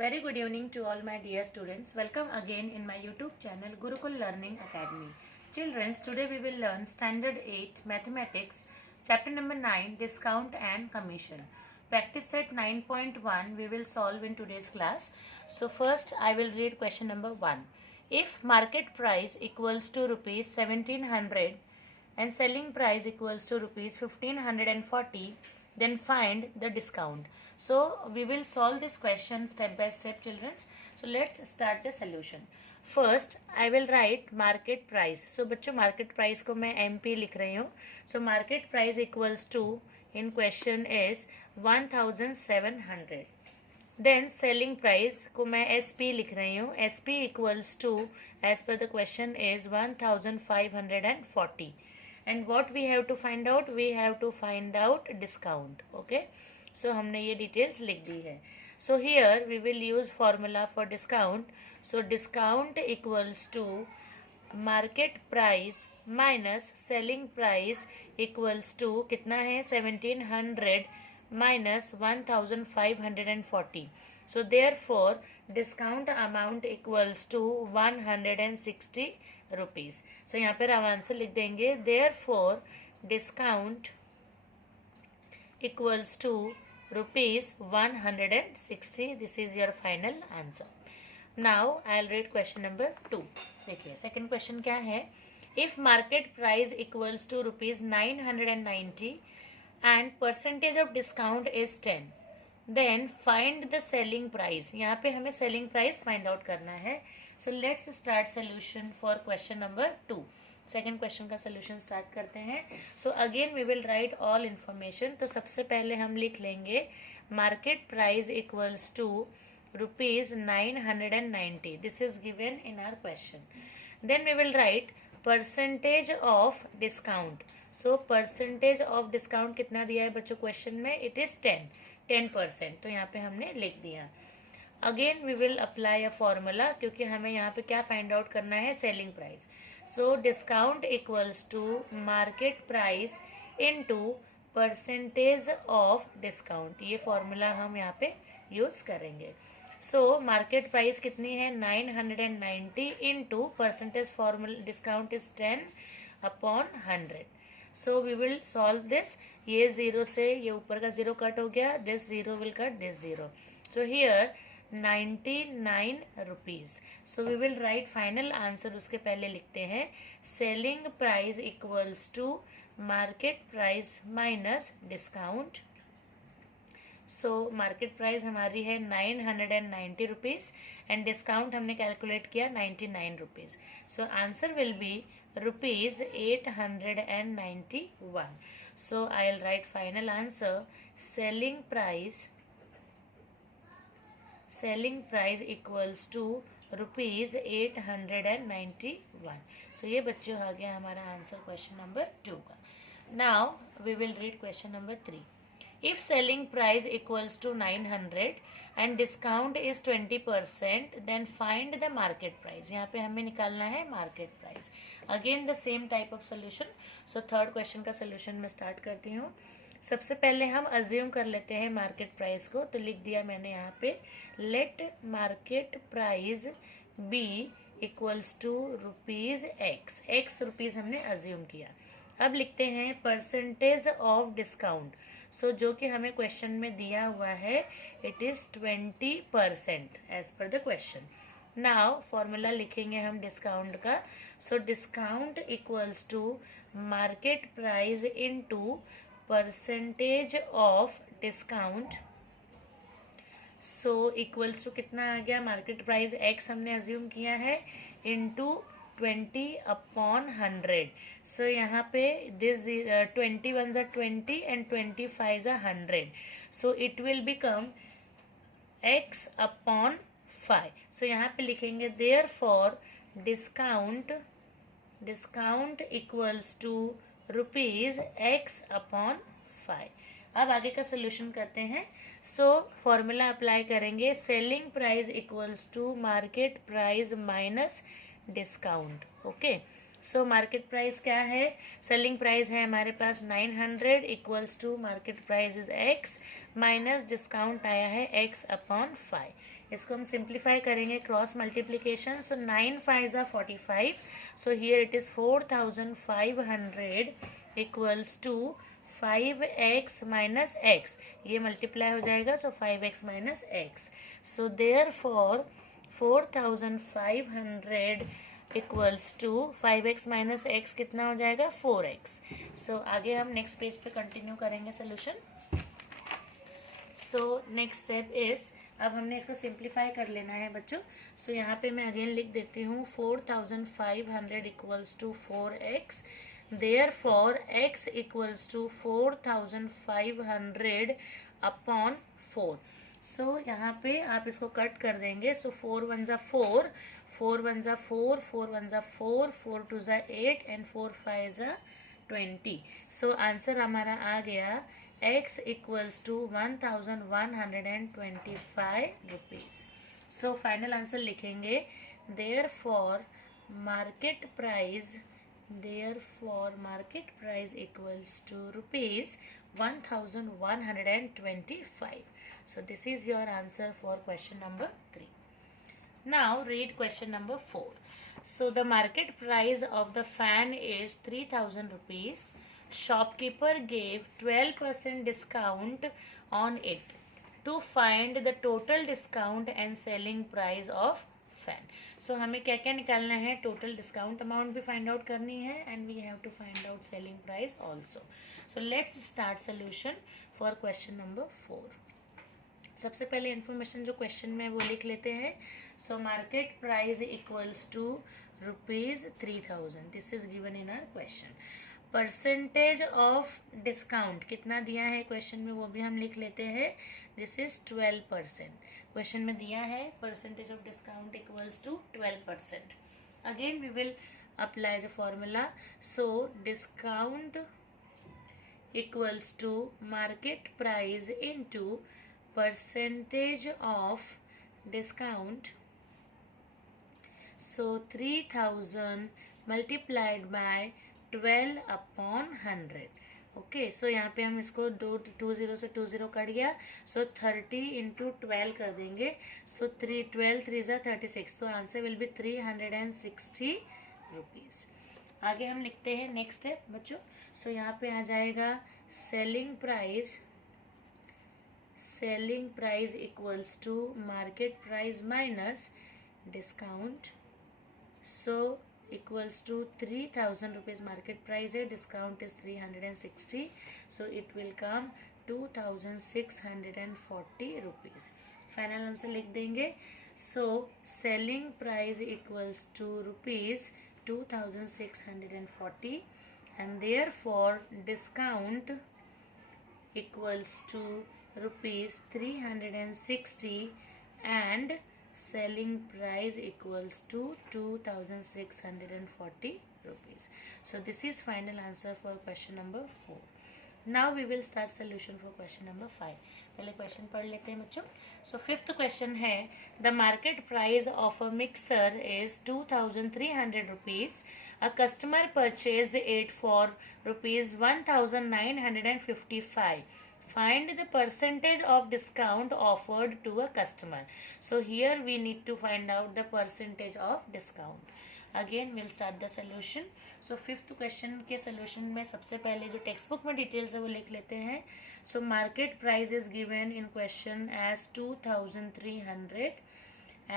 Very good evening to all my dear students. Welcome again in my YouTube channel Gurukul Learning Academy. Children, today we will learn Standard 8 Mathematics, Chapter number 9, Discount and Commission. Practice set 9.1 we will solve in today's class. So first I will read question number 1. If market price equals to rupees 1700 and selling price equals to rupees 1540, then find the discount. So we will solve this question step by step, children. So let's start the solution. First I will write market price. So बच्चों market price को मैं MP लिख रही हूँ. So market price equals to in question is 1700. Then selling price को मैं SP लिख रही हूँ. SP equals to as per the question is 1540. And what we have to find out? We have to find out discount. Okay. So हमने ये details लिख दी है. So here we will use formula for discount. So discount equals to market price minus selling price equals to कितना है 1700 minus 1540. So therefore discount amount equals to 160 rupees. So यहाँ पर हम answer लिख देंगे therefore discount equals to rupees 160. This is your final answer. Now I'll read question number 2. देखिए second question क्या है? If market price equals to rupees 990 and percentage of discount is 10, then find the selling price. यहाँ पे हमें selling price find out करना है. So let's start solution for question number 2. Second question का solution start करते हैं. So again we will write all information. तो सबसे पहले हम लिख लेंगे market price equals to rupees 990. This is given in our question. Then we will write percentage of discount. So percentage of discount कितना दिया है बच्चों क्वेश्चन में? It is 10%. तो यहाँ पे हमने लिख दिया. Again we will apply a formula क्योंकि हमें यहाँ पे क्या फाइंड आउट करना है? Selling price. So discount equals to market price into percentage of discount. ये फॉर्मूला हम यहाँ पे यूज करेंगे. So market price कितनी है? 990 into percentage formula discount is 10 upon 100. So we will solve this. ये जीरो से ये ऊपर का जीरो कट हो गया. This zero will cut this zero. So here 99 rupees. So we will write final answer. उसके पहले लिखते हैं selling price equals to market price minus discount. So market price हमारी है 990 rupees and discount हमने calculate किया 99 rupees. So answer will be rupees 891. So I'll write final answer. Selling price equals to rupees 891. So ये बच्चों आ गया हमारा answer question number 2 का. Now we will read question number 3. If selling price equals to 900 and discount is 20%, then find the market price. यहाँ पे हमें निकालना है market price. Again the same type of solution. So third question का solution मैं start करती हूँ. सबसे पहले हम अज्यूम कर लेते हैं मार्केट प्राइस को. तो लिख दिया मैंने यहाँ पे let market price be equals to rupees x rupees हमने अज्यूम किया. अब लिखते हैं परसेंटेज ऑफ डिस्काउंट. सो जो कि हमें क्वेश्चन में दिया हुआ है it is 20% as per the question. Now formula लिखेंगे हम डिस्काउंट का. So discount equals to market price into percentage of discount. So equals to कितना आ गया? मार्केट प्राइस एक्स हमने अज्यूम किया है इनटू 20 अपॉन 100. सो यहाँ पे दिस 20 1 ज़ा 20 एंड 25 ज़ा 100. So it will become x upon 5. So यहाँ पे लिखेंगे therefore discount equals to rupees x upon 5. अब आगे का सोल्यूशन करते हैं. सो फॉर्मूला अप्लाई करेंगे. Selling price equals to market price minus discount. Okay. So market price क्या है? सेलिंग प्राइस है हमारे पास 900 equals to market price is x minus discount आया है एक्स अपॉन 5. इसको हम सिंप्लीफाई करेंगे cross multiplication. So 9 5 are 45. So here it is 4500 equals to 5x minus x. ये मल्टीप्लाई हो जाएगा, so 5x minus x. So therefore 4500 equals to 5x minus x कितना हो जाएगा 4x. सो आगे हम नेक्स्ट पेज पे कंटिन्यू करेंगे solution. So next step is, अब हमने इसको सिंप्लीफाई कर लेना है बच्चों. सो यहाँ पे मैं अगेन लिख देती हूँ 4500 equals to 4x. Therefore x equals to 4500 upon 4. So यहाँ पे आप इसको कट कर देंगे. सो 4 1 ज़ा 4, 4 1 ज़ा 4, 4 1 ज़ा 4, 4 2 ज़ा 8 एंड 4 5 ज़ा 20. सो आंसर हमारा आ गया x equals to 1125 rupees. So final answer लिखेंगे therefore market price equals to rupees 1125. So this is your answer for question number 3. Now read question number 4. So the market price of the fan is 3000 rupees. Shopkeeper gave 12% discount on it. To find the total discount and selling price of fan. So हमें क्या क्या निकालना है, total discount amount भी find out करनी है and we have to find out selling price also. So let's start solution for question number 4. सबसे पहले इन्फॉर्मेशन जो क्वेश्चन में वो लिख लेते हैं. So market price equals to rupees 3000. This is given in our question. Percentage of discount कितना दिया है क्वेश्चन में वो भी हम लिख लेते हैं. This is 12%. क्वेश्चन में दिया है percentage of discount equals to 12%. Again we will apply the formula. So discount equals to market price into percentage of discount. So 3000 multiplied by 12 upon 100. Okay. So यहाँ पे हम इसको 20 से 20 कट गया. सो 30 into 12 कर देंगे. सो 12 3 ज़ा 36. तो आंसर विल बी 360 रुपीज़. आगे हम लिखते हैं नेक्स्ट स्टेप बच्चों. सो यहाँ पे आ जाएगा selling price equals to market price minus discount. So equals to 3000 rupees market price है, discount is 360. So it will come 2640 rupees. Final answer लिख देंगे. So selling price equals to rupees 2640 and therefore discount equals to rupees 360 and selling price equals to 2640 rupees. So this is final answer for question number 4. Now we will start solution for question number 5. पहले question पढ़ लेते हैं बच्चों. So fifth question है the market price of a mixer is 2300 rupees. A customer purchase it for rupees 1955. Find the percentage of discount offered to a customer. So here we need to find out the percentage of discount. Again we'll start the solution. So fifth question के solution में सबसे पहले जो text book में details है वो लिख लेते हैं. So market price is given in question as 2300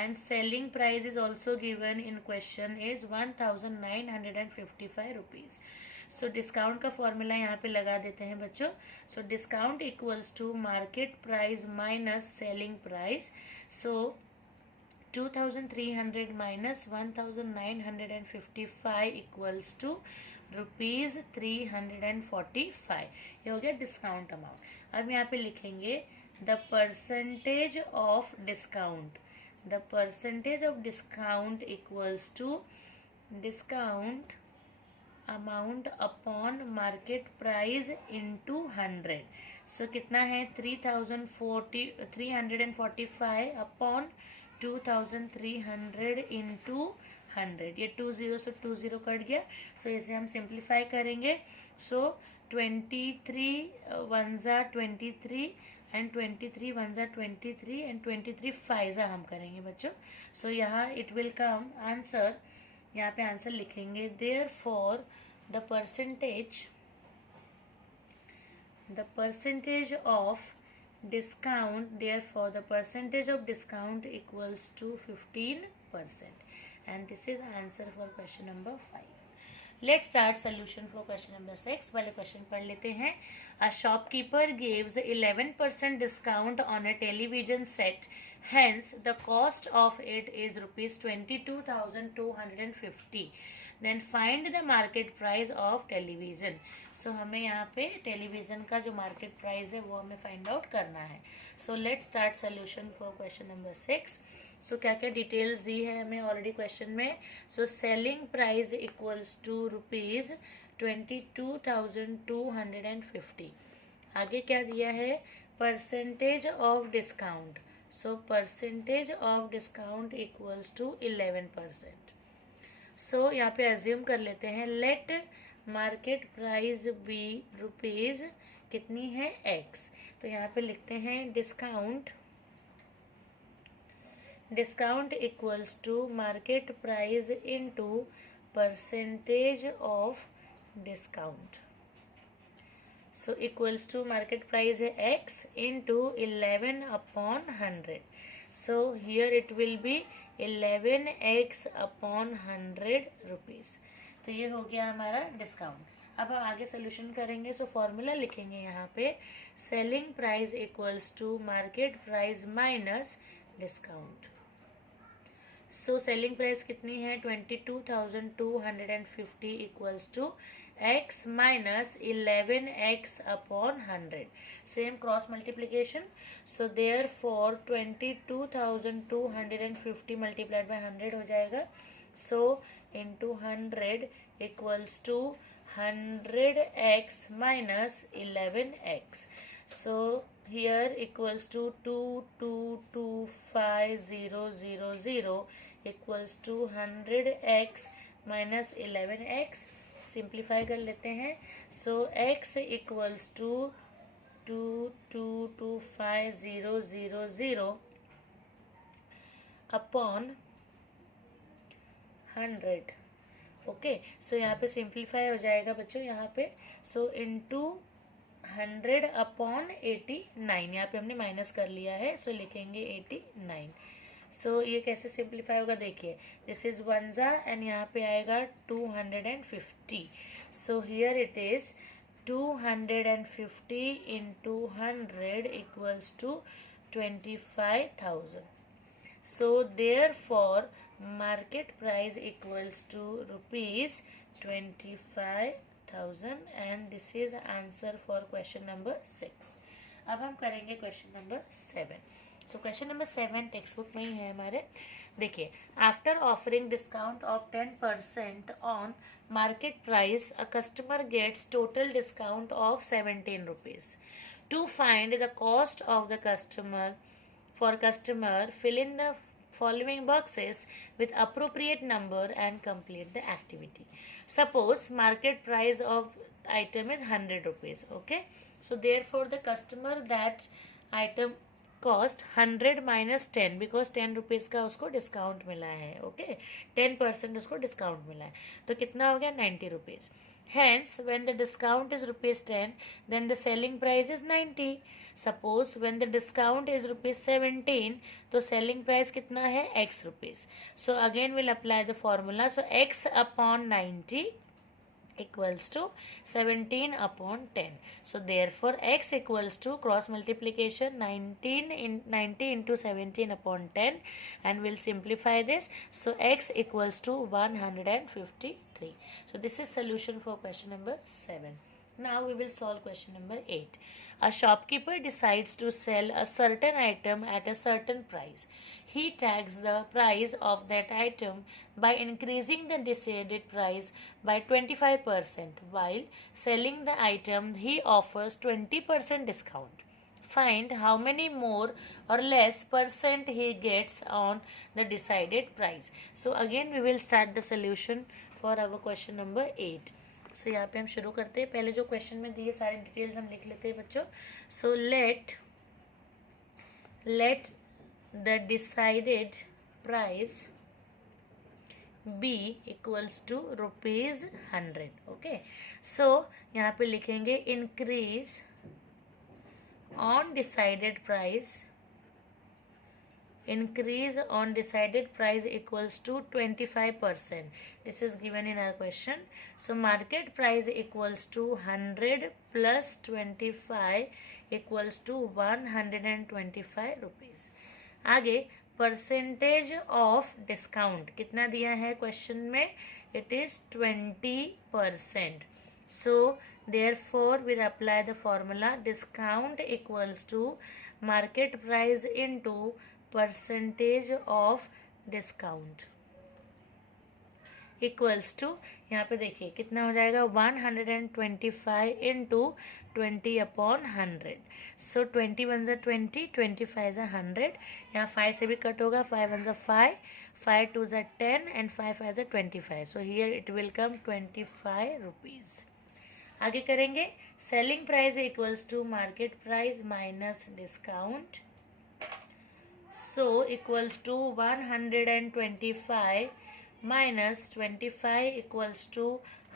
and selling price is also given in question is 1955 rupees. So discount का फॉर्मूला यहाँ पे लगा देते हैं बच्चों. So discount equals to market price minus selling price. So 2300 minus 1955 equals to rupees 345. ये हो गया डिस्काउंट अमाउंट. अब यहाँ पे लिखेंगे the percentage of discount. The percentage of discount equals to discount amount upon market price into 100. So कितना है 345 upon 2300 into 100. ये 20 से 20 कट गया. सो इसे हम सिंप्लीफाई करेंगे. सो 23 1 ज़ा 23 एंड 23 वन ज़ा 23 एंड 23 फाइव ज़ा हम करेंगे बच्चों. सो यहाँ इट विल कम आंसर. यहाँ पे आंसर लिखेंगे. Therefore the percentage of discount, therefore the percentage of discount equals to 15%, and this is answer for question number 5. Let's start solution for question number 6. वाले question पढ़ लेते हैं. A shopkeeper gives 11% discount on a television set, hence the cost of it is rupees 22,250. Then find the market price of television. So हमें यहाँ पे television का जो market price है वो हमें फाइंड आउट करना है. So let's start solution for question number 6. So क्या क्या डिटेल्स दी है हमें ऑलरेडी क्वेश्चन में. So selling price equals to rupees 22,250. आगे क्या दिया है. Percentage of discount. So percentage of discount equals to 11%. So यहाँ पे एज्यूम कर लेते हैं. Let market price be rupees कितनी है एक्स. तो यहाँ पे लिखते हैं discount equals to market price into percentage of discount. So equals to market price है x into 11/100. So here it will be 11x upon 100 rupees. तो ये हो गया हमारा डिस्काउंट. अब हम आगे सोल्यूशन करेंगे. सो फॉर्मूला लिखेंगे यहाँ पे. Selling price equals to market price minus discount. So selling price कितनी है 22,250 equals to x minus 11x upon 100. Same cross multiplication. So therefore 22,250 multiplied by 100 हो जाएगा. So into 100 equals to 100x minus 11x. So here equals to 2225000 equals to 100x minus 11x. Simplify कर लेते हैं. So x equals to 2225000 upon 100. Okay. So यहाँ पे simplify हो जाएगा बच्चों यहाँ पे. सो इंटू 100 अपॉन 89. यहाँ पे हमने माइनस कर लिया है. सो लिखेंगे 89. सो ये कैसे सिंप्लीफाई होगा देखिए. दिस इज 1 एंड यहाँ पे आएगा 250. So here it is 250 into 100 equals to 25,000. So therefore market price equals to rupees 25,000 and this is answer for question number 6. अब हम करेंगे question number 7. So question number 7 textbook में ही है हमारे. देखिए. After offering discount of 10% on market price a customer gets total discount of 17 rupees. To find the cost of the customer fill in the following boxes with appropriate number and complete the activity. Suppose market price of item is 100 rupees. Okay. So therefore the customer that item cost 100 minus 10 because 10 rupees का उसको discount मिला है. Okay. 10% उसको discount मिला है. तो कितना हो गया 90 rupees. Hence when the discount is ₹10 then the selling price is 90. Suppose when the discount is ₹17 तो सेलिंग प्राइस कितना है x rupees. So again will apply the formula. So x upon 90 equals to 17 upon 10. So therefore x equals to cross multiplication 90 into 17 upon 10 and we'll simplify this. So x equals to 153. So this is solution for question number 7. Now we will solve question number 8. A shopkeeper decides to sell a certain item at a certain price. He tags the price of that item by increasing the decided price by 25%. While selling the item, he offers 20% discount. Find how many more or less percent he gets on the decided price. So again we will start the solution for our question number 8. सो यहाँ पे हम शुरू करते हैं. पहले जो question में दिए सारी डिटेल्स हम लिख लेते हैं बच्चों. So let let the decided price be equals to ₹100. Okay, so यहाँ पे लिखेंगे increase on decided price equals to 25%. This is given in our question. So market price equals to 100 plus 25 equals to 125 rupees. आगे percentage of discount कितना दिया है question में? It is 20%. So therefore we'll apply the formula discount equals to market price into percentage of discount equals to, यहाँ पे देखिए कितना हो जाएगा 125 इंटू 20/100. सो 20 1 ज़ा 20, 25 ज़ा 100. यहाँ 5 से भी कट होगा, 5 1 ज़ा 5, 5 2 ज़ा 10 एंड 5 5 ज़ा 25. So here it will come 25 rupees. आगे करेंगे selling price equals to market price minus discount. So equals to 125 minus 25 equals to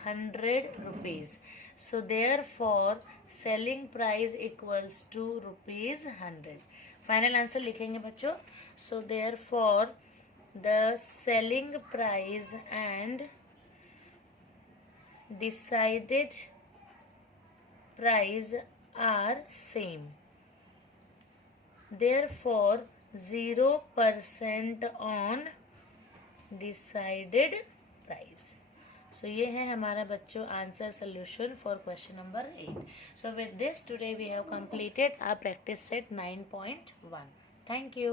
100 rupees. So therefore selling price equals to ₹100. Final answer लिखेंगे बच्चों. So therefore the selling price and decided price are same. Therefore 0% on decided price. So ये है हमारा बच्चों answer solution for question number 8. So with this today we have completed our practice set 9.1. Thank you.